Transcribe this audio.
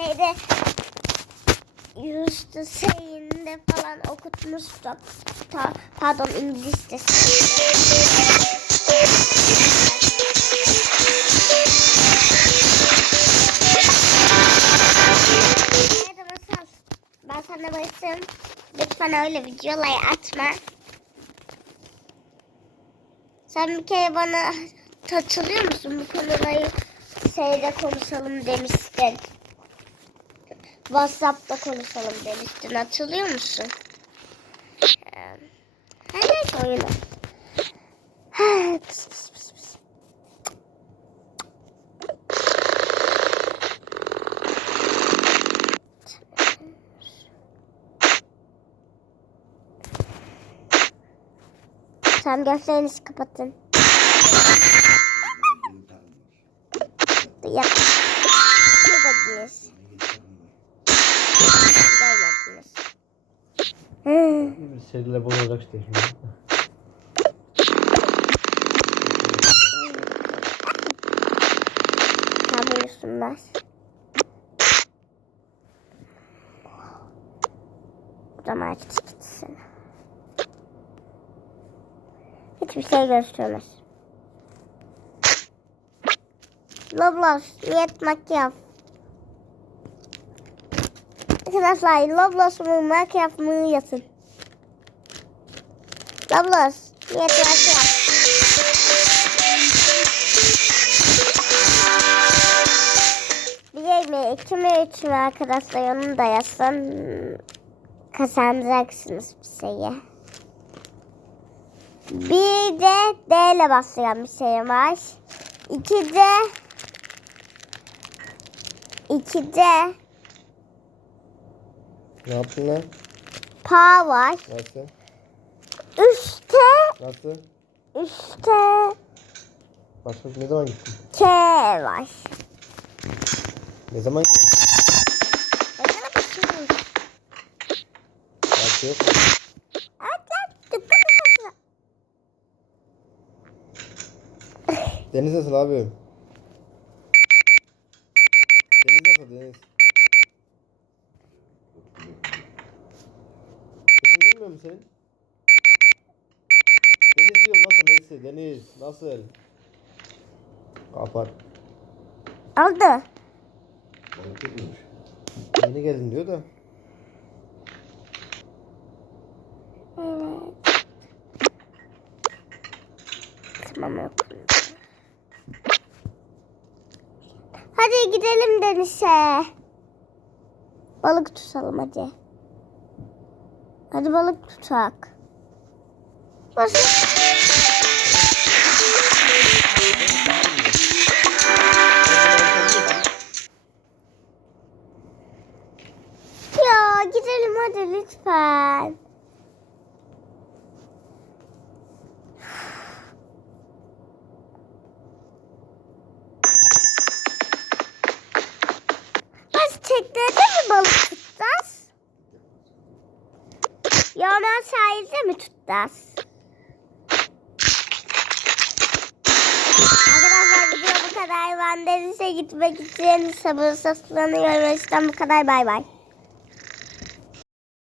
şeyde yüzde sayında falan okutmuştuk. Ta, pardon İngilizce. Hadi masal. Ben sana basayım. Lütfen öyle videoları atma. Sen bir kere bana hatırlıyor musun? Bu konuları şeyde konuşalım demiştin. Whatsapp'ta konuşalım demiştin. Hatırlıyor musun? Ee, Her neyse oyunu. Tamam gözlerinizi kapatın. Yap. Şurada giyiz. Seriyle bulacak işte şimdi. Tam uyusunlar. Buradan artık gitsin. Hiçbir şey göstermez. Loblos, niyet makyaj. Arkadaşlar Loblos mu makyaj mı yazın. Loblos, niyet makyaj. Bir mi, iki mi, üç mü arkadaşlar onu da yazsam kazanacaksınız bir şeyi. Bir de D ile başlayan bir şey var. İki de iki de Ne yaptın lan? pa var. Nasıl? Üstte Nasıl? üstte Başka ne zaman gittin? K var. Ne zaman gittin? Başka yok mu? Deniz nasıl abi? Deniz nasıl Deniz? Sesin gelmiyor mu senin? Deniz neyse Deniz nasıl? Kapat. Oldu. Yeni geldin diyor da. Evet. Tamam yok. Hadi gidelim denize. Balık tutalım hadi. Hadi balık tutak. Nasıl? Ya gidelim hadi lütfen. Biz teknede mi balık tutacağız? Yana sahilde mi tutacağız? Ben denize gitmek için sabırsızlanıyorum. İşte bu kadar. Bay bay.